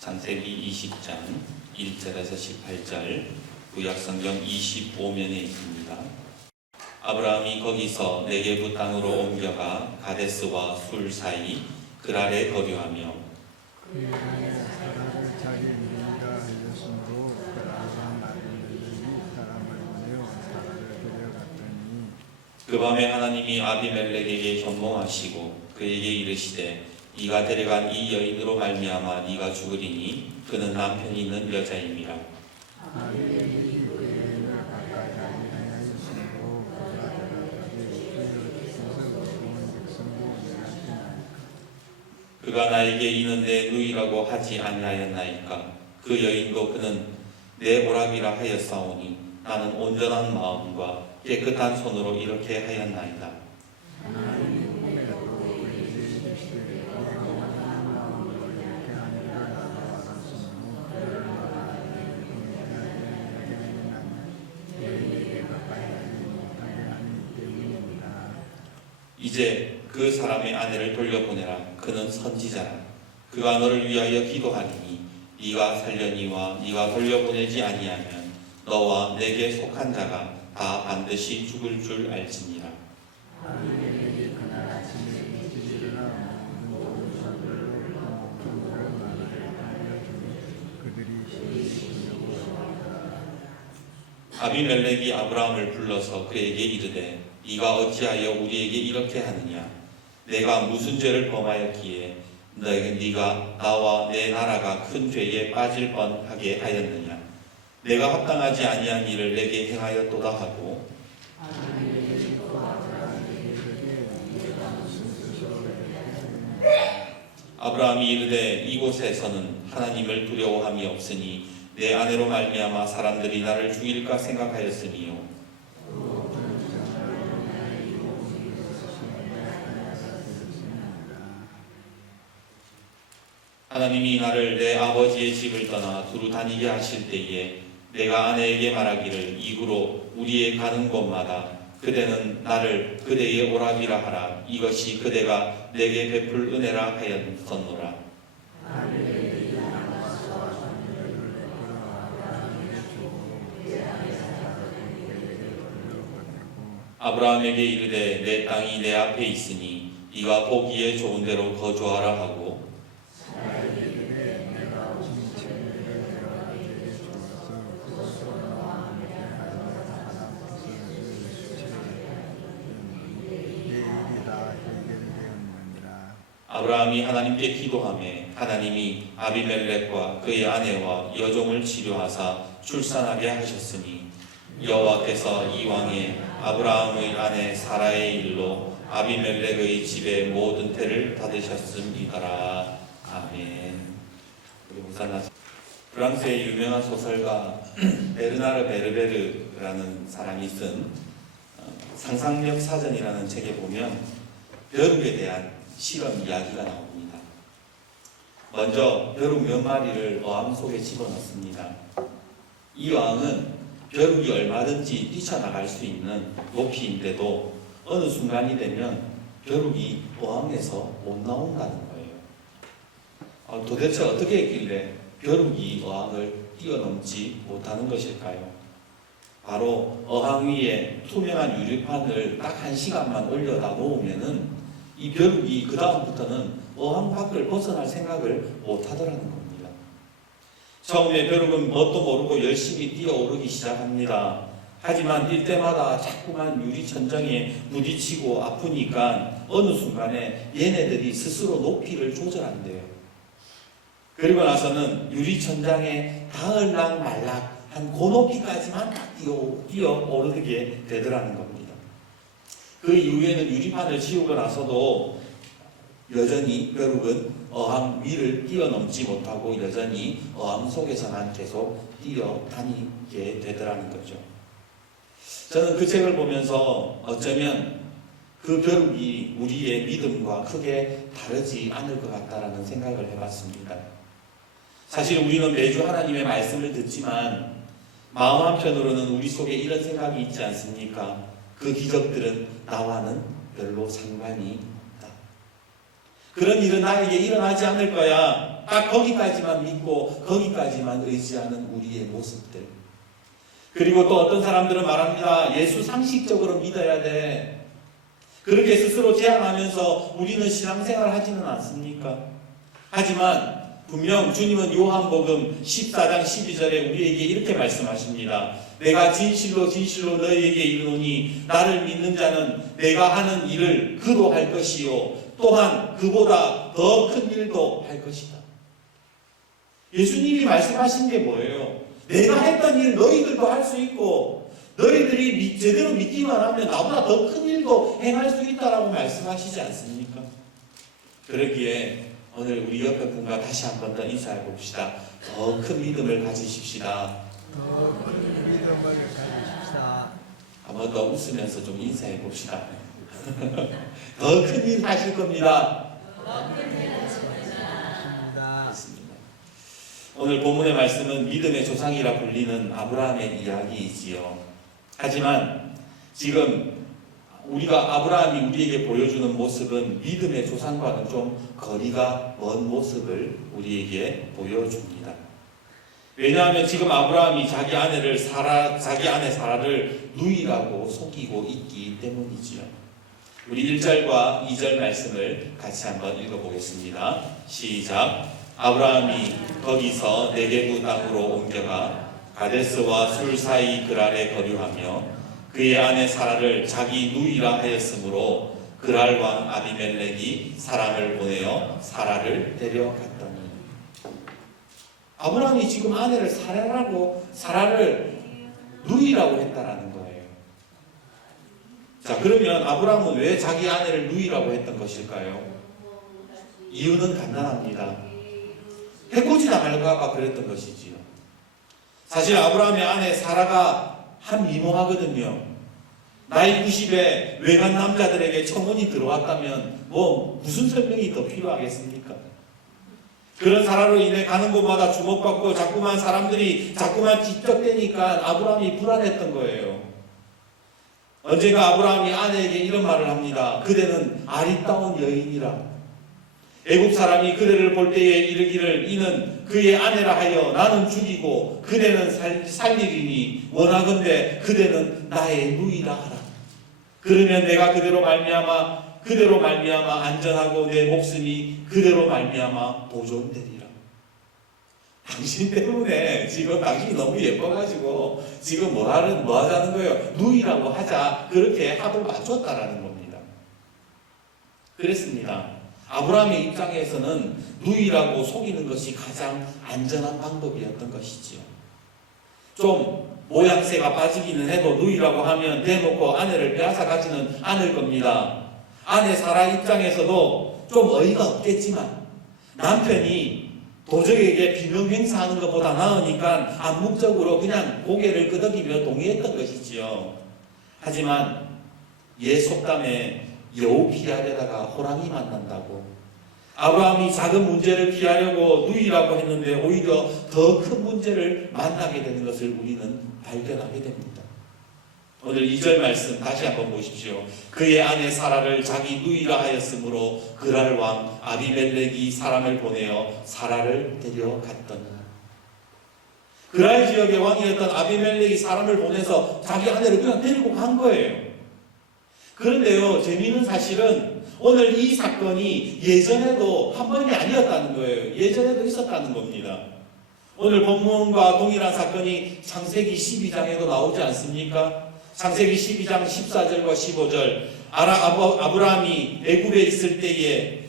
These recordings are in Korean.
창세기 20장 1절에서 18절, 구약성경 25면에 있습니다. 아브라함이 거기서 네게부 땅으로 옮겨가 가데스와 술 사이 그랄에 거류하며 그의 사람을 자기 인가 알렸으므로 그라가 아비멜렉이 사람을 보내어 사라를 데려갔더니 그 밤에 하나님이 아비멜렉에게 현몽하시고 그에게 이르시되 네가 데려간 이 여인으로 말미암아 네가 죽으리니 그는 남편이 있는 여자임이라. 아비멜렉이 그의 여인을 가까이 하지 아니하였으므로 그가 대답하되 주여 주께서 의로운 백성도 내게 하시나이까. 그가 나에게 이는 내 누이라고 하지 아니하였나이까. 그 여인도 그는 내 오라비라 하였사오니 나는 온전한 마음과 깨끗한 손으로 이렇게 하였나이다. 하나님이 꿈에도 그에게 이르시되 내가 원하는 마음으로 이렇게 한 일을 나도 알았으므로 그를 나에게 동의하게 하였나니 여인에게 가까이 하지 못하게 하니 때문이니라. 이제 그 사람의 아내를 돌려보내라. 그는 선지자라. 그가 너를 위하여 기도하리니 네가 살려니와 네가 돌려보내지 아니하면 너와 내게 속한 자가 다 반드시 죽을 줄 알지니라. 아비멜렉이 그날 아침에 일찍 일어나 모든 조상들로 그들을 말하여 알려주니 그들이 시기하고 왔더라. 아비멜렉이 아브라함을 불러서 그에게 이르되 네가 어찌하여 우리에게 이렇게 하느냐. 내가 무슨 죄를 범하였기에 네가 나와 내 나라가 큰 죄에 빠질 뻔하게 하였느냐. 내가 합당하지 아니한 일을 내게 행하였도다 하고 아비멜렉이 또 아브라함에게 이르되 네가 무슨 뜻으로 이렇게 하였느냐. 아브라함이 이르되 이곳에서는 하나님을 두려워함이 없으니 내 아내로 말미암아 사람들이 나를 죽일까 생각하였으니요. 하나님이 나를 내 아버지의 집을 떠나 두루 다니게 하실 때에 내가 아내에게 말하기를 이후로 우리의 가는 곳마다 그대는 나를 그대의 오라비라 하라. 이것이 그대가 내게 베풀 은혜라 하였었노라. 아비멜렉이 나와서 손녀를 이끌어 아브라함에게 주고 그의 아내 사라를 그에게 돌려보내고 아브라함에게 이르되 내 땅이 내 앞에 있으니 네가 보기에 좋은 대로 거주하라 하고 사라에게 이르되 내가 친척들을 데려가기에 주어서 그것으로 너와 함께 하여 사람 것을 수치하였니 내 일이 다 해결되었느니라. 아브라함이 하나님께 기도하매 하나님이 아비멜렉과 그의 아내와 여종을 치료하사 출산하게 하셨으니 여호와께서 이왕에 아브라함의 아내 사라의 일로 아비멜렉의 집의 모든 태를 닫으셨음이더라. 아멘. 우리 목사님, 프랑스의 유명한 소설가 베르나르 베르베르라는 사람이 쓴 상상력 사전이라는 책에 보면 벼룩에 대한 실험 이야기가 나옵니다. 먼저 벼룩 몇 마리를 어항 속에 집어넣습니다. 이 어항은 벼룩이 얼마든지 뛰쳐나갈 수 있는 높이인데도 어느 순간이 되면 벼룩이 어항에서 못 나온다는 거예요. 도대체 어떻게 했길래 벼룩이 어항을 뛰어넘지 못하는 것일까요? 바로 어항 위에 투명한 유리판을 딱 1시간만 올려다 놓으면은 이 벼룩이 그 다음부터는 어항 밖을 벗어날 생각을 못 하더라는 겁니다. 처음에 벼룩은 뭣도 모르고 열심히 뛰어오르기 시작합니다. 하지만 뛸 때마다 자꾸만 유리 천장에 부딪히고 아프니까 어느 순간에 얘네들이 스스로 높이를 조절한대요. 그리고 나서는 유리 천장에 닿을락 말락 한 그 높이까지만 딱 뛰어오르게 되더라는 겁니다. 그 이후에는 유리판을 지우고 나서도 여전히 벼룩은 어항 위를 뛰어넘지 못하고 여전히 어항 속에서만 계속 뛰어다니게 되더라는 거죠. 저는 그 책을 보면서 어쩌면 그 벼룩이 우리의 믿음과 크게 다르지 않을 것 같다라는 생각을 해봤습니다. 사실 우리는 매주 하나님의 말씀을 듣지만 마음 한편으로는 우리 속에 이런 생각이 있지 않습니까? 그 기적들은 나와는 별로 상관이 없다. 그런 일은 나에게 일어나지 않을 거야. 딱 거기까지만 믿고 거기까지만 의지하는 우리의 모습들. 그리고 또 어떤 사람들은 말합니다. 예수 상식적으로 믿어야 돼. 그렇게 스스로 제안하면서 우리는 신앙생활을 하지는 않습니까? 하지만 분명 주님은 요한복음 14장 12절에 우리에게 이렇게 말씀하십니다. 내가 진실로 진실로 너희에게 이르노니 나를 믿는 자는 내가 하는 일을 그도 할 것이요 또한 그보다 더 큰 일도 할 것이다. 예수님이 말씀하신 게 뭐예요? 내가 했던 일 너희들도 할 수 있고 너희들이 제대로 믿기만 하면 나보다 더 큰 일도 행할 수 있다라고 말씀하시지 않습니까? 그러기에 오늘 우리 옆에 분과 다시 한 번 더 인사해 봅시다. 더 큰 믿음을 가지십시다. 더 큰 믿음을 가지십시다. 한 번 더 웃으면서 좀 인사해 봅시다. 더 큰 일 하실 겁니다. 그렇습니다. 오늘 본문의 말씀은 믿음의 조상이라 불리는 아브라함의 이야기이지요. 하지만 지금 우리가 아브라함이 우리에게 보여주는 모습은 믿음의 조상과는 좀 거리가 먼 모습을 우리에게 보여줍니다. 왜냐하면 지금 아브라함이 자기 아내 사라를 누이라고 속이고 있기 때문이지요. 우리 1절과 2절 말씀을 같이 한번 읽어보겠습니다. 시작. 아브라함이 거기서 네게부 땅으로 옮겨가 가데스와 술 사이 그랄에 거류하며 그의 아내 사라를 자기 누이라 하였으므로 그랄 왕 아비멜렉이 사람을 보내어 사라를 데려갔더니. 아브라함이 지금 아내를 사라를 누이라고 했다라는 거예요. 자, 그러면 아브라함은 왜 자기 아내를 누이라고 했던 것일까요? 이유는 간단합니다. 해코지 당할까 봐 그랬던 것이지요. 사실 아브라함의 아내 사라가 한 미모하거든요. 나이 90에 외간 남자들에게 청혼이 들어왔다면 무슨 설명이 더 필요하겠습니까? 그런 사라로 인해 가는 곳마다 주목받고 사람들이 자꾸만 뒤척대니까 아브라함이 불안했던 거예요. 언젠가 아브라함이 아내에게 이런 말을 합니다. 그대는 아리따운 여인이라. 애국 사람이 그대를 볼 때에 이르기를 이는 그의 아내라 하여 나는 죽이고 그대는 살리리니 원하건대 그대는 나의 누이라 하라. 그러면 내가 그대로 말미암아 안전하고 내 목숨이 그대로 말미암아 보존되리라. 당신 때문에 지금 당신이 너무 예뻐가지고 지금 뭐 하자는 거예요? 누이라고 하자. 그렇게 합을 맞췄다라는 겁니다. 그랬습니다. 아브라함의 입장에서는 누이라고 속이는 것이 가장 안전한 방법이었던 것이지요. 좀 모양새가 빠지기는 해도 누이라고 하면 대놓고 아내를 빼앗아 가지는 않을 겁니다. 아내 사라 입장에서도 좀 어이가 없겠지만 남편이 도적에게 비명 행사하는 것보다 나으니까 암묵적으로 그냥 고개를 끄덕이며 동의했던 것이지요. 하지만 옛 속담에 여우 피하려다가 호랑이 만난다고 아브라함이 작은 문제를 피하려고 누이라고 했는데 오히려 더 큰 문제를 만나게 되는 것을 우리는 발견하게 됩니다. 오늘 2절 말씀 다시 한번 보십시오. 그의 아내 사라를 자기 누이라 하였으므로 그랄 왕 아비멜렉이 사람을 보내어 사라를 데려갔더니. 그랄 지역의 왕이었던 아비멜렉이 사람을 보내서 자기 아내를 그냥 데리고 간 거예요. 그런데요, 재미있는 사실은 오늘 이 사건이 예전에도 한 번이 아니었다는 거예요. 예전에도 있었다는 겁니다. 오늘 본문과 동일한 사건이 창세기 12장에도 나오지 않습니까? 창세기 12장 14절과 15절 아브라함이 애굽에 있을 때에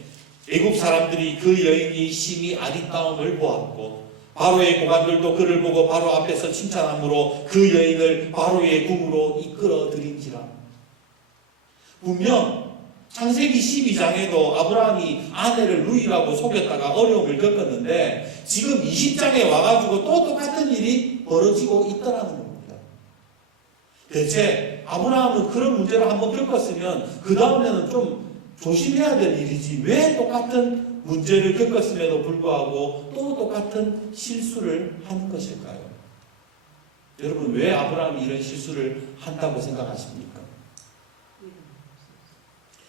애굽 사람들이 그 여인이 심히 아리따움을 보았고 바로의 고관들도 그를 보고 바로 앞에서 칭찬함으로 그 여인을 바로의 궁으로 이끌어 들인지라. 분명 창세기 12장에도 아브라함이 아내를 누이라고 속였다가 어려움을 겪었는데 지금 20장에 와가지고 또 똑같은 일이 벌어지고 있더라는 겁니다. 대체 아브라함은 그런 문제를 한번 겪었으면 그 다음에는 좀 조심해야 될 일이지 왜 똑같은 문제를 겪었음에도 불구하고 또 똑같은 실수를 하는 것일까요? 여러분, 왜 아브라함이 이런 실수를 한다고 생각하십니까?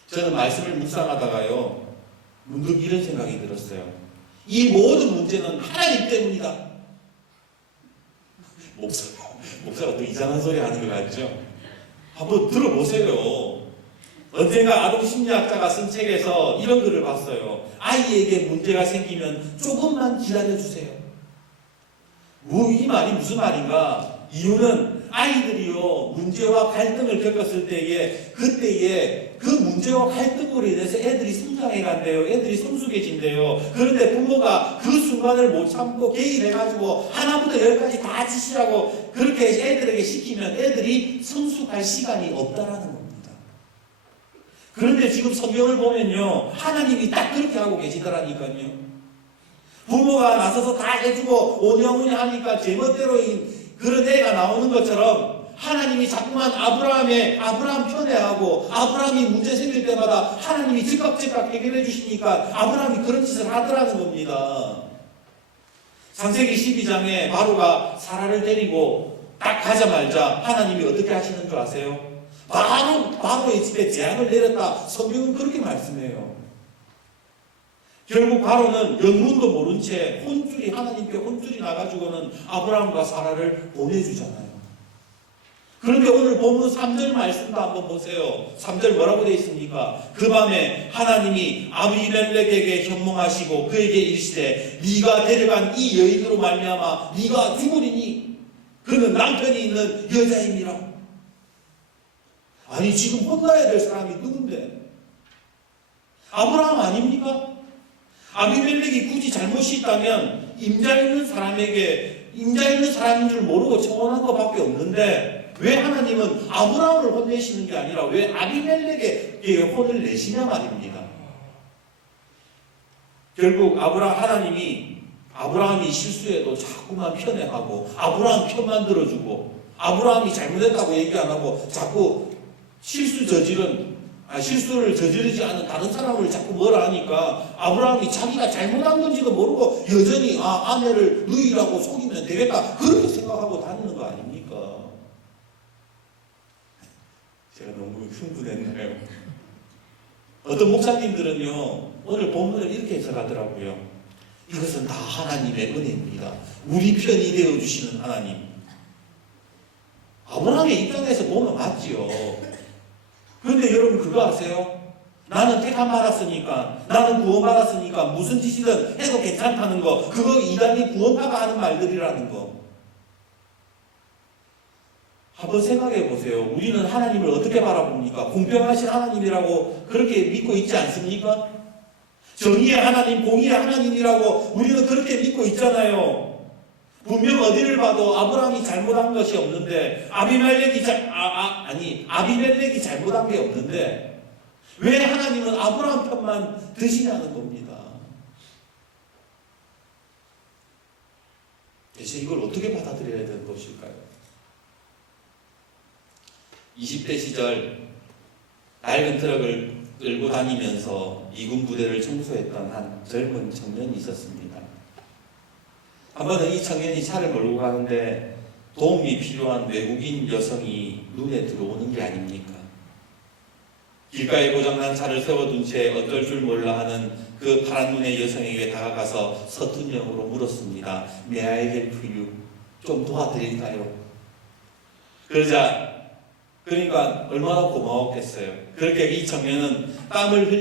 저는 말씀을 묵상하다가요, 문득 이런 생각이 들었어요. 이 모든 문제는 하나님 때문이다. 목사가 또 이상한 소리 하는 것 같죠? 한번 들어보세요. 언젠가 아동심리학자가 쓴 책에서 이런 글을 봤어요. 아이에게 문제가 생기면 조금만 기다려주세요. 이 말이 무슨 말인가? 이유는 아이들이요, 문제와 갈등을 겪었을 때에, 그때에 그 문제와 갈등으로 인해서 애들이 성장해 간대요. 애들이 성숙해진대요. 그런데 부모가 그 순간을 못 참고 개입해가지고 하나부터 열까지 다 지시라고 그렇게 애들에게 시키면 애들이 성숙할 시간이 없다라는 겁니다. 그런데 지금 성경을 보면요, 하나님이 딱 그렇게 하고 계시더라니까요. 부모가 나서서 다 해주고 오냐오냐 하니까 제멋대로인 그런 애가 나오는 것처럼 하나님이 자꾸만 아브라함 편애하고 아브라함이 문제 생길 때마다 하나님이 즉각 해결해 주시니까 아브라함이 그런 짓을 하더라는 겁니다. 창세기 12장에 바로가 사라를 데리고 딱 가자마자 하나님이 어떻게 하시는 줄 아세요? 바로의 집에 재앙을 내렸다. 성경은 그렇게 말씀해요. 결국 바로는 영문도 모른 채 하나님께 혼쭐이 나가지고는 아브라함과 사라를 보내주잖아요. 그런데 오늘 본문 3절 말씀도 한번 보세요. 3절 뭐라고 되어 있습니까? 그 밤에 하나님이 아비멜렉에게 현몽하시고 그에게 이르시되 네가 데려간 이 여인으로 말미암아 네가 죽으리니 그는 남편이 있는 여자임이라. 아니 지금 혼나야 될 사람이 누군데? 아브라함 아닙니까? 아비멜렉이 굳이 잘못이 있다면 임자 있는 사람인 줄 모르고 청혼한 것밖에 없는데 왜 하나님은 아브라함을 혼내시는 게 아니라 왜 아비멜렉에게 혼을 내시냐 말입니다. 결국 아브라함이 실수해도 자꾸만 편애하고 아브라함 편만 들어주고 아브라함이 잘못했다고 얘기 안 하고 자꾸 실수를 저지르지 않은 다른 사람을 자꾸 뭐라 하니까 아브라함이 자기가 잘못한 건지도 모르고 여전히 아내를 누이라고 속이면 되겠다 그렇게 생각하고 다니는 거 아닙니까? 제가 너무 흥분했나요? 어떤 목사님들은요 오늘 본문을 이렇게 해석하더라고요. 이것은 다 하나님의 은혜입니다. 우리 편이 되어주시는 하나님. 아브라함의 입장에서 보면 맞지요. 그런데 여러분 그거 아세요? 나는 택함 받았으니까, 나는 구원 받았으니까 무슨 짓이든 해도 괜찮다는 거, 그거 이단이 구원파가 하는 말들이라는 거. 한번 생각해 보세요. 우리는 하나님을 어떻게 바라봅니까? 공평하신 하나님이라고 그렇게 믿고 있지 않습니까? 정의의 하나님, 공의의 하나님이라고 우리는 그렇게 믿고 있잖아요. 분명 어디를 봐도 아브라함이 잘못한 것이 없는데 아비멜렉이 잘못한 게 없는데 왜 하나님은 아브라함 편만 드시냐는 겁니다. 대체 이걸 어떻게 받아들여야 되는 것일까요? 20대 시절 낡은 트럭을 끌고 다니면서 미군 부대를 청소했던 한 젊은 청년이 있었습니다. 한 번은 이 청년이 차를 몰고 가는데 도움이 필요한 외국인 여성이 눈에 들어오는 게 아닙니까? 길가에 고장난 차를 세워둔 채 어쩔 줄 몰라 하는 그 파란 눈의 여성에게 다가가서 서툰 영어로 물었습니다. May I help you? 좀 도와드릴까요? 그러니까 얼마나 고마웠겠어요. 그렇게 이 청년은 땀을 뻘뻘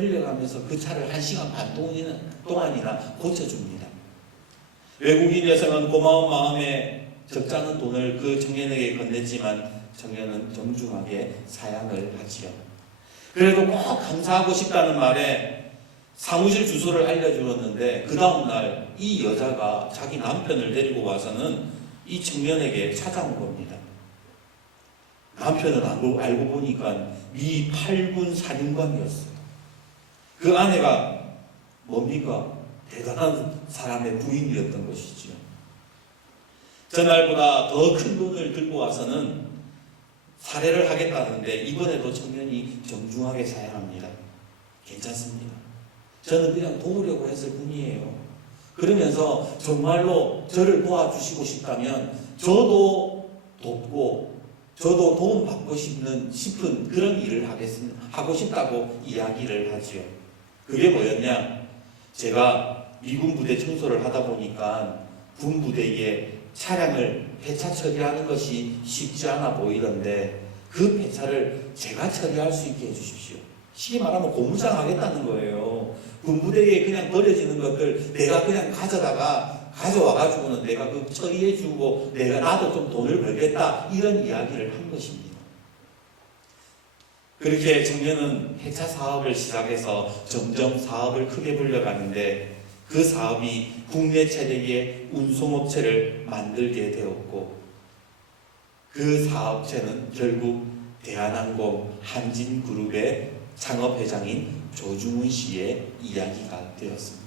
흘려가면서 그 차를 1시간 반 동안이나 고쳐줍니다. 외국인 여성은 고마운 마음에 적잖은 돈을 그 청년에게 건넸지만 청년은 정중하게 사양을 하지요. 그래도 꼭 감사하고 싶다는 말에 사무실 주소를 알려주었는데 그 다음날 이 여자가 자기 남편을 데리고 와서는 이 청년에게 찾아온 겁니다. 남편은 알고 보니까 미 8군 사령관이었어요. 그 아내가 뭡니까? 대단한 사람의 부인이었던 것이지요. 전날보다 더 큰 돈을 들고 와서는 살해를 하겠다는데 이번에도 청년이 정중하게 사양합니다. 괜찮습니다. 저는 그냥 도우려고 했을 뿐이에요. 그러면서 정말로 저를 도와주시고 싶다면 저도 돕고 저도 도움받고 싶은 그런 일을 하고 싶다고 이야기를 하지요. 그게 뭐였냐? 제가 미군 부대 청소를 하다 보니까 군 부대에 차량을 폐차 처리하는 것이 쉽지 않아 보이던데 그 폐차를 제가 처리할 수 있게 해주십시오. 쉽게 말하면 고무장 하겠다는 거예요. 군 부대에 그냥 버려지는 것들 내가 그냥 가져와가지고는 내가 그 처리해주고 나도 좀 돈을 벌겠다 이런 이야기를 한 것입니다. 그렇게 청년은 폐차 사업을 시작해서 점점 사업을 크게 불려가는데 그 사업이 국내 최대의 운송업체를 만들게 되었고 그 사업체는 결국 대한항공 한진그룹의 창업회장인 조중훈 씨의 이야기가 되었습니다.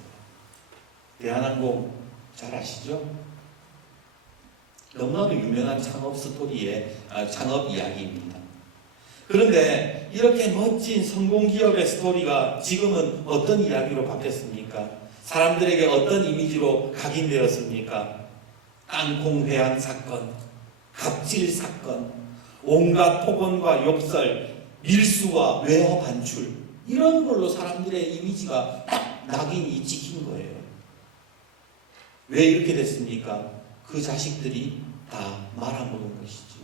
대한항공 잘 아시죠? 너무나도 유명한 창업 이야기입니다. 그런데 이렇게 멋진 성공기업의 스토리가 지금은 어떤 이야기로 바뀌었습니까? 사람들에게 어떤 이미지로 각인되었습니까? 땅콩 회항 사건, 갑질 사건, 온갖 폭언과 욕설, 밀수와 외화 반출 이런 걸로 사람들의 이미지가 딱 낙인이 찍힌 거예요. 왜 이렇게 됐습니까? 그 자식들이 다 말아먹은 것이죠.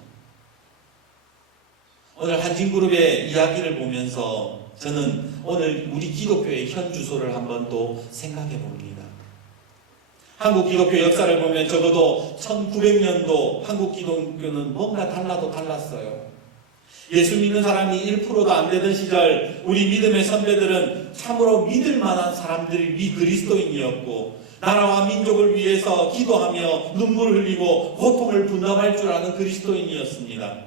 오늘 한진그룹의 이야기를 보면서 저는 오늘 우리 기독교의 현 주소를 한번 또 생각해 봅니다. 한국 기독교 역사를 보면 적어도 1900년도 한국 기독교는 뭔가 달랐어요. 예수 믿는 사람이 1%도 안 되던 시절 우리 믿음의 선배들은 참으로 믿을 만한 사람들이 그리스도인이었고 나라와 민족을 위해서 기도하며 눈물을 흘리고 고통을 분담할 줄 아는 그리스도인이었습니다.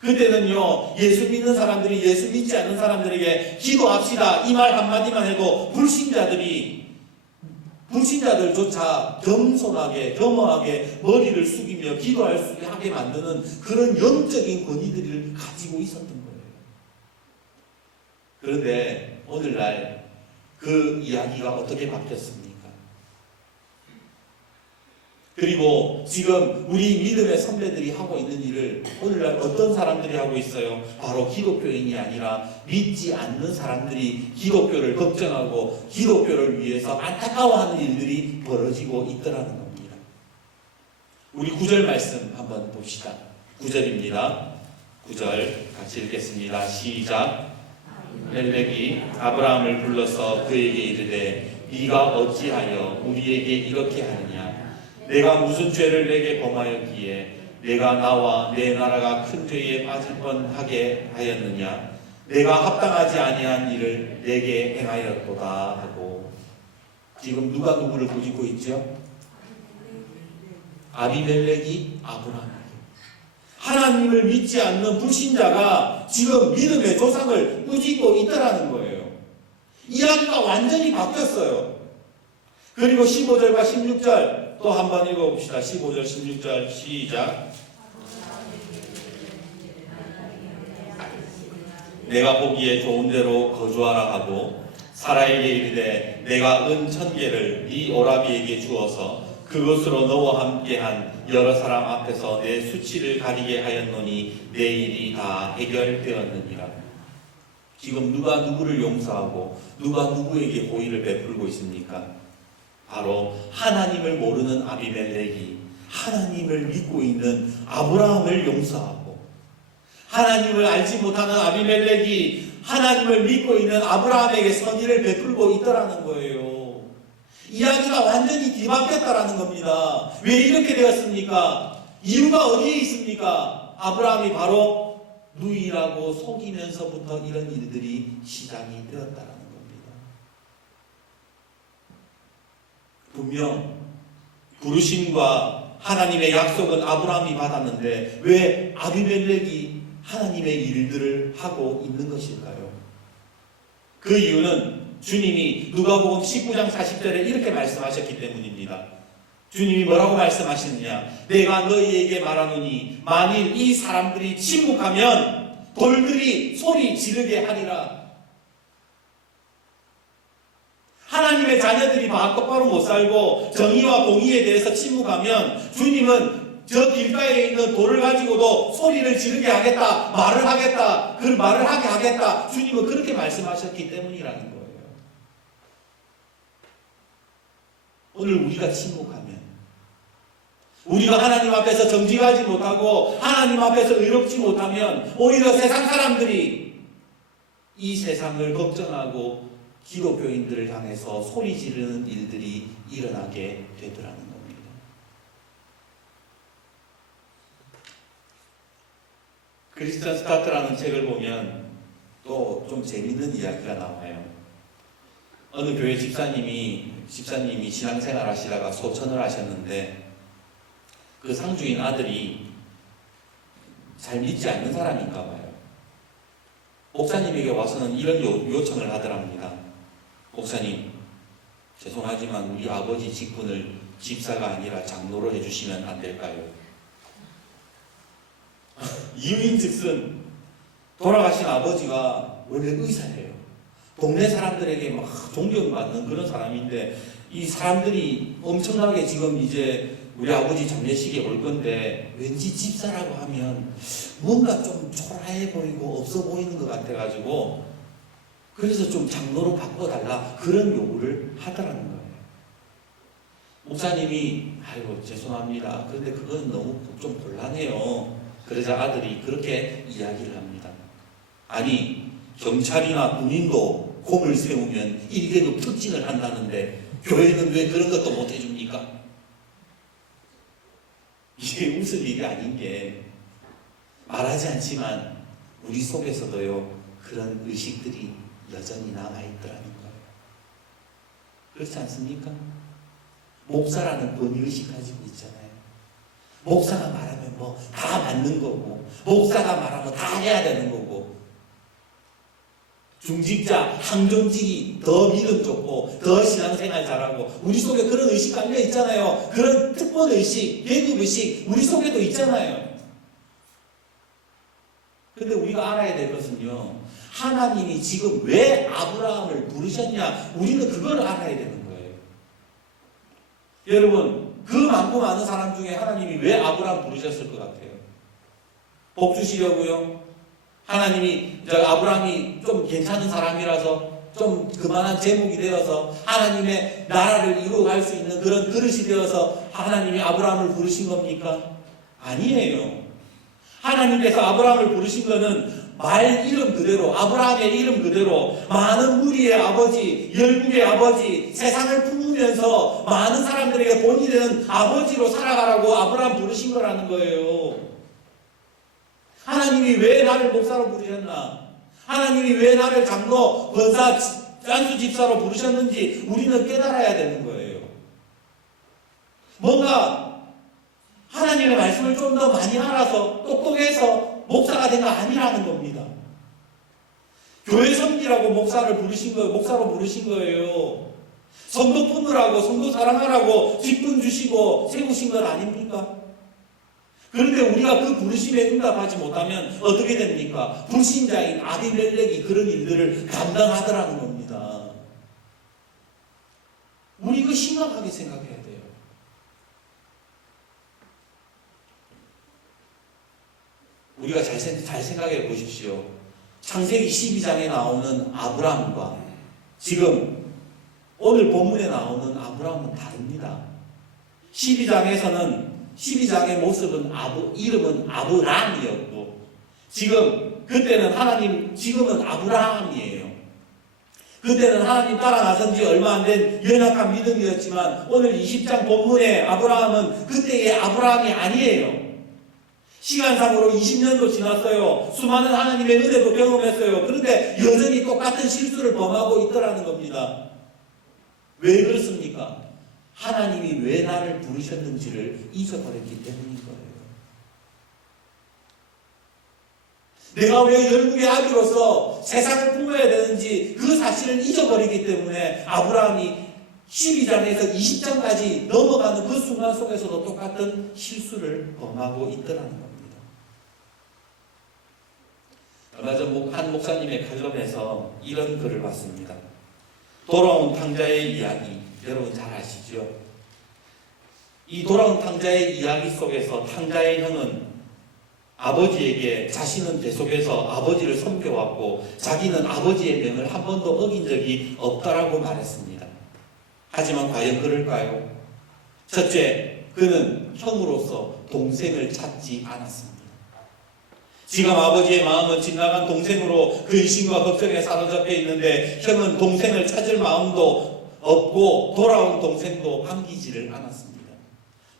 그때는요, 예수 믿는 사람들이 예수 믿지 않는 사람들에게 기도합시다 이 말 한마디만 해도 불신자들조차 겸허하게 머리를 숙이며 기도할 수 있게 만드는 그런 영적인 권위들을 가지고 있었던 거예요. 그런데 오늘날 그 이야기가 어떻게 바뀌었습니까? 그리고 지금 우리 믿음의 선배들이 하고 있는 일을 오늘날 어떤 사람들이 하고 있어요? 바로 기독교인이 아니라 믿지 않는 사람들이 기독교를 걱정하고 기독교를 위해서 안타까워하는 일들이 벌어지고 있더라는 겁니다. 우리 9절 말씀 한번 봅시다. 9절입니다. 9절 같이 읽겠습니다. 시작. 멜렉이 아브라함을 불러서 그에게 이르되 네가 어찌하여 우리에게 이렇게 하느냐? 내가 무슨 죄를 내게 범하였기에 내가 나와 내 나라가 큰 죄에 빠질 뻔하게 하였느냐? 내가 합당하지 아니한 일을 내게 행하였도다 하고. 지금 누가 누구를 꾸짖고 있죠? 아비멜렉이 아브라함에게. 하나님을 믿지 않는 불신자가 지금 믿음의 조상을 꾸짖고 있더라는 거예요. 이야기가 완전히 바뀌었어요. 그리고 15절과 16절 또 한번 읽어봅시다. 15절 16절 시작. 내가 보기에 좋은 대로 거주하라 하고 사라에게 이르되 내가 은 1000개를 네 오라비에게 주어서 그것으로 너와 함께한 여러 사람 앞에서 내 수치를 가리게 하였노니 내 일이 다 해결되었느니라. 지금 누가 누구를 용서하고 누가 누구에게 호의를 베풀고 있습니까? 바로 하나님을 모르는 아비멜렉이 하나님을 믿고 있는 아브라함을 용서하고 하나님을 알지 못하는 아비멜렉이 하나님을 믿고 있는 아브라함에게 선의를 베풀고 있더라는 거예요. 이야기가 완전히 뒤바뀌었다라는 겁니다. 왜 이렇게 되었습니까? 이유가 어디에 있습니까? 아브라함이 바로 누이라고 속이면서부터 이런 일들이 시작이 되었다라는 겁니다. 분명 부르심과 하나님의 약속은 아브라함이 받았는데 왜 아비멜렉이 하나님의 일들을 하고 있는 것일까요? 그 이유는 주님이 누가복음 19장 40절에 이렇게 말씀하셨기 때문입니다. 주님이 뭐라고 말씀하시느냐? 내가 너희에게 말하노니 만일 이 사람들이 침묵하면 돌들이 소리 지르게 하리라. 하나님의 자녀들이 똑바로 못 살고 정의와 공의에 대해서 침묵하면 주님은 저 길가에 있는 돌을 가지고도 소리를 지르게 하겠다, 말을 하겠다, 그 말을 하게 하겠다. 주님은 그렇게 말씀하셨기 때문이라는 거예요. 오늘 우리가 침묵하면, 우리가 하나님 앞에서 정직하지 못하고 하나님 앞에서 의롭지 못하면 오히려 세상 사람들이 이 세상을 걱정하고 기독교인들을 향해서 소리 지르는 일들이 일어나게 되더라는 겁니다. 크리스천 스타트라는 책을 보면 또 좀 재밌는 이야기가 나와요. 어느 교회 집사님이 신앙생활 하시다가 소천을 하셨는데 그 상주인 아들이 잘 믿지 않는 사람인가 봐요. 목사님에게 와서는 이런 요청을 하더랍니다. 목사님, 죄송하지만 우리 아버지 직분을 집사가 아니라 장로로 해주시면 안 될까요? 이유인즉슨 돌아가신 아버지가 원래 의사예요. 동네 사람들에게 막 존경받는 그런 사람인데 이 사람들이 엄청나게 지금 이제 우리 아버지 장례식에 올 건데 왠지 집사라고 하면 뭔가 좀 초라해 보이고 없어 보이는 것 같아가지고 그래서 좀 장로로 바꿔달라 그런 요구를 하더라는 거예요. 목사님이 아이고 죄송합니다. 그런데 그건 너무 좀 곤란해요. 그러자 아들이 그렇게 이야기를 합니다. 아니 경찰이나 군인도 공을 세우면 1계급 특진을 한다는데 교회는 왜 그런 것도 못 해줍니까? 이게 웃을 일이 아닌 게 말하지 않지만 우리 속에서도요 그런 의식들이 여전히 남아있더라는 거예요. 그렇지 않습니까? 목사라는 권위의식 가지고 있잖아요. 목사가 말하면 뭐 다 맞는 거고 목사가 말하면 다 해야 되는 거고 중직자, 항존직이 더 믿음 좋고 더 신앙생활 잘하고 우리 속에 그런 의식 깔려 있잖아요. 그런 특권의식, 계급의식 우리 속에도 있잖아요. 근데 우리가 알아야 될 것은요 하나님이 지금 왜 아브라함을 부르셨냐 우리는 그걸 알아야 되는 거예요. 여러분 그 많고 많은 사람 중에 하나님이 왜 아브라함 부르셨을 것 같아요? 복 주시려고요? 하나님이 아브라함이 좀 괜찮은 사람이라서 좀 그만한 제목이 되어서 하나님의 나라를 이루어갈 수 있는 그런 그릇이 되어서 하나님이 아브라함을 부르신 겁니까? 아니에요. 하나님께서 아브라함을 부르신 것은 말 이름 그대로 아브라함의 이름 그대로 많은 무리의 아버지, 열국의 아버지, 세상을 품으면서 많은 사람들에게 본이 되는 아버지로 살아가라고 아브라함 부르신 거라는 거예요. 하나님이 왜 나를 목사로 부르셨나? 하나님이 왜 나를 장로, 권사, 짠수 집사로 부르셨는지 우리는 깨달아야 되는 거예요. 뭔가 하나님의 말씀을 좀 더 많이 알아서 똑똑해서 목사가 된 거 아니라는 겁니다. 교회 섬기라고 목사를 부르신 거예요. 목사로 부르신 거예요. 성도 품으라고, 성도 사랑하라고 직분 주시고 세우신 건 아닙니까? 그런데 우리가 그 부르심에 응답하지 못하면 어떻게 됩니까? 불신자인 아비멜렉이 그런 일들을 감당하더라는 겁니다. 우리 이거 심각하게 생각해야 돼요. 우리가 잘 생각해 보십시오. 창세기 12장에 나오는 아브라함과 지금 오늘 본문에 나오는 아브라함은 다릅니다. 12장의 모습은 이름은 아브람이었고 그때는 지금은 아브라함이에요. 그때는 하나님 따라 나선 지 얼마 안 된 연약한 믿음이었지만 오늘 20장 본문의 아브라함은 그때의 아브라함이 아니에요. 시간상으로 20년도 지났어요. 수많은 하나님의 은혜도 경험했어요. 그런데 여전히 똑같은 실수를 범하고 있더라는 겁니다. 왜 그렇습니까? 하나님이 왜 나를 부르셨는지를 잊어버렸기 때문인 거예요. 내가 왜 열국의 아비로서 세상을 품어야 되는지 그 사실을 잊어버리기 때문에 아브라함이 12장에서 20장까지 넘어가는 그 순간 속에서도 똑같은 실수를 범하고 있더라는 겁니다. 얼마 전 한 목사님의 칼럼에서 이런 글을 봤습니다. 돌아온 탕자의 이야기, 여러분 잘 아시죠? 이 돌아온 탕자의 이야기 속에서 탕자의 형은 아버지에게 자신은 계속해서 아버지를 섬겨왔고 자기는 아버지의 명을 한 번도 어긴 적이 없다라고 말했습니다. 하지만 과연 그럴까요? 첫째, 그는 형으로서 동생을 찾지 않았습니다. 지금 아버지의 마음은 집 나간 동생으로 근심과 걱정에 사로잡혀 있는데 형은 동생을 찾을 마음도 없고 돌아온 동생도 반기지를 않았습니다.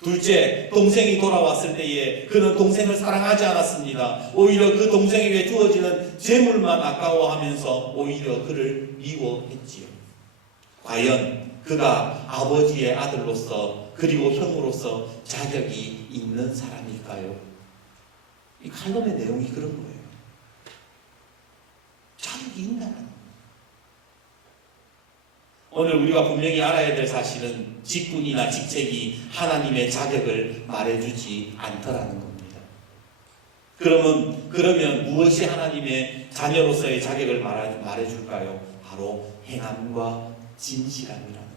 둘째, 동생이 돌아왔을 때에 그는 동생을 사랑하지 않았습니다. 오히려 그 동생에게 주어지는 재물만 아까워하면서 오히려 그를 미워했지요. 과연 그가 아버지의 아들로서 그리고 형으로서 자격이 있는 사람일까요? 이 칼럼의 내용이 그런 거예요. 자격이 있나라는 거예요. 오늘 우리가 분명히 알아야 될 사실은 직분이나 직책이 하나님의 자격을 말해주지 않더라는 겁니다. 그러면 무엇이 하나님의 자녀로서의 자격을 말해줄까요? 바로 행함과 진실함이라는 거예요.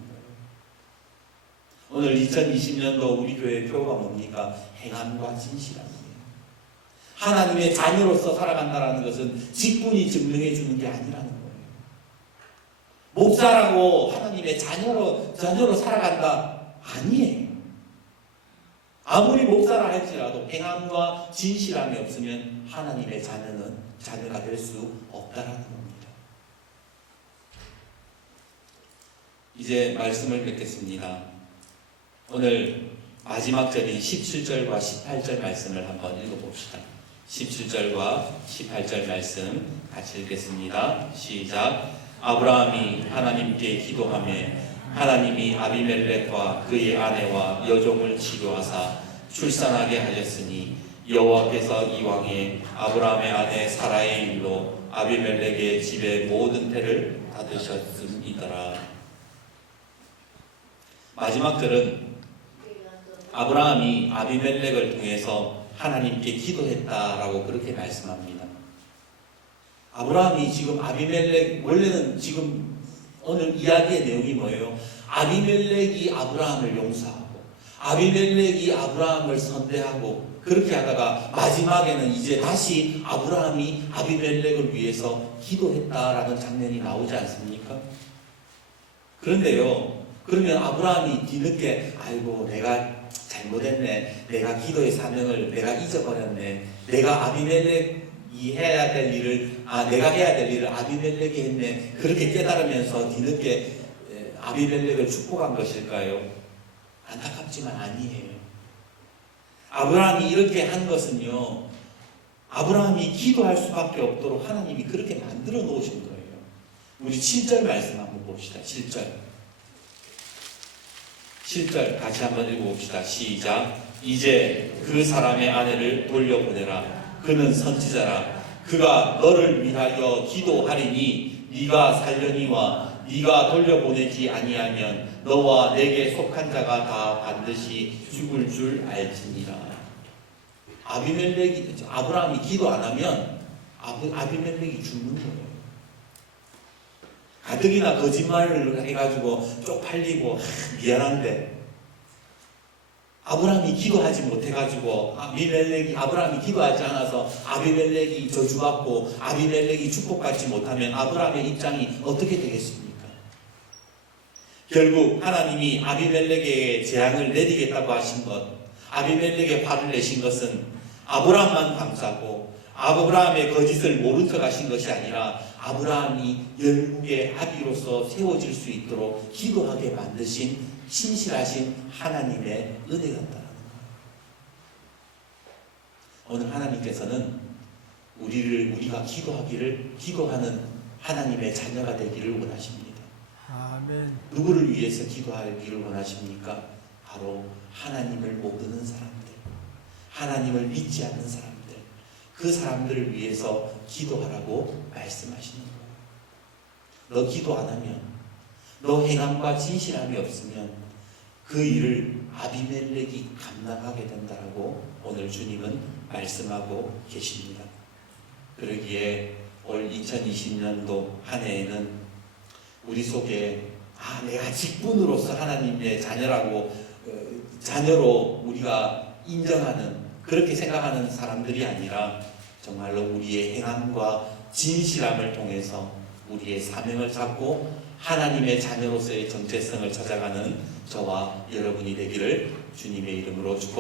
오늘 2020년도 우리 교회의 표가 뭡니까? 행함과 진실함이에요. 하나님의 자녀로서 살아간다는 것은 직분이 증명해 주는 게 아니라는 거예요. 목사라고 하나님의 자녀로 살아간다? 아니에요. 아무리 목사라 할지라도 행함과 진실함이 없으면 하나님의 자녀가 될 수 없다라는 겁니다. 이제 말씀을 뵙겠습니다. 오늘 마지막 절인 17절과 18절 말씀을 한번 읽어봅시다. 17절과 18절 말씀 같이 읽겠습니다. 시작. 아브라함이 하나님께 기도하며 하나님이 아비멜렉과 그의 아내와 여종을 치료하사 출산하게 하셨으니 여호와께서 이왕에 아브라함의 아내 사라의 일로 아비멜렉의 집의 모든 태를 닫으셨음이더라. 마지막 절은 아브라함이 아비멜렉을 통해서 하나님께 기도했다라고 그렇게 말씀합니다. 아브라함이 지금 아비멜렉, 원래는 지금 오늘 이야기의 내용이 뭐예요? 아비멜렉이 아브라함을 용서하고 아비멜렉이 아브라함을 선대하고 그렇게 하다가 마지막에는 이제 다시 아브라함이 아비멜렉을 위해서 기도했다라는 장면이 나오지 않습니까? 그런데요, 그러면 아브라함이 뒤늦게 아이고 내가 잘못했네, 내가 기도의 사명을 내가 잊어버렸네, 내가 아비멜렉이 해야 될 일을 내가 해야 될 일을 아비멜렉이 했네, 그렇게 깨달으면서 뒤늦게 아비멜렉을 축복한 것일까요? 안타깝지만 아니에요. 아브라함이 이렇게 한 것은요, 아브라함이 기도할 수밖에 없도록 하나님이 그렇게 만들어 놓으신 거예요. 우리 7절 말씀 한번 봅시다. 7절 같이 한번 읽어봅시다. 시작. 이제 그 사람의 아내를 돌려보내라. 그는 선지자라. 그가 너를 위하여 기도하리니 네가 살려니와 네가 돌려보내지 아니하면 너와 내게 속한 자가 다 반드시 죽을 줄 알지니라. 아브라함이 기도 안 하면 아비멜렉이 죽는 거예요. 가뜩이나 거짓말을 해가지고 쪽팔리고 미안한데 아브라함이 기도하지 못해가지고 아브라함이 기도하지 않아서 아비멜렉이 저주받고 아비멜렉이 축복받지 못하면 아브라함의 입장이 어떻게 되겠습니까? 결국 하나님이 아비멜렉에게 재앙을 내리겠다고 하신 것, 아비멜렉에 화를 내신 것은 아브라함만 감싸고 아브라함의 거짓을 모른 척 하신 것이 아니라 아브라함이 열국의 아비로서 세워질 수 있도록 기도하게 만드신 신실하신 하나님의 은혜였다는 거예요. 오늘 하나님께서는 우리가 기도하는 하나님의 자녀가 되기를 원하십니다. 아멘. 누구를 위해서 기도하기를 원하십니까? 바로 하나님을 모르는 사람들, 하나님을 믿지 않는 사람들, 그 사람들을 위해서 기도하라고 말씀하시는 거예요. 너 기도 안 하면, 너 행함과 진실함이 없으면 그 일을 아비멜렉이 감당하게 된다라고 오늘 주님은 말씀하고 계십니다. 그러기에 올 2020년도 한 해에는 우리 속에 내가 직분으로서 하나님의 자녀라고 자녀로 우리가 인정하는 그렇게 생각하는 사람들이 아니라 정말로 우리의 행함과 진실함을 통해서 우리의 사명을 잡고 하나님의 자녀로서의 정체성을 찾아가는 저와 여러분이 되기를 주님의 이름으로 축복합니다.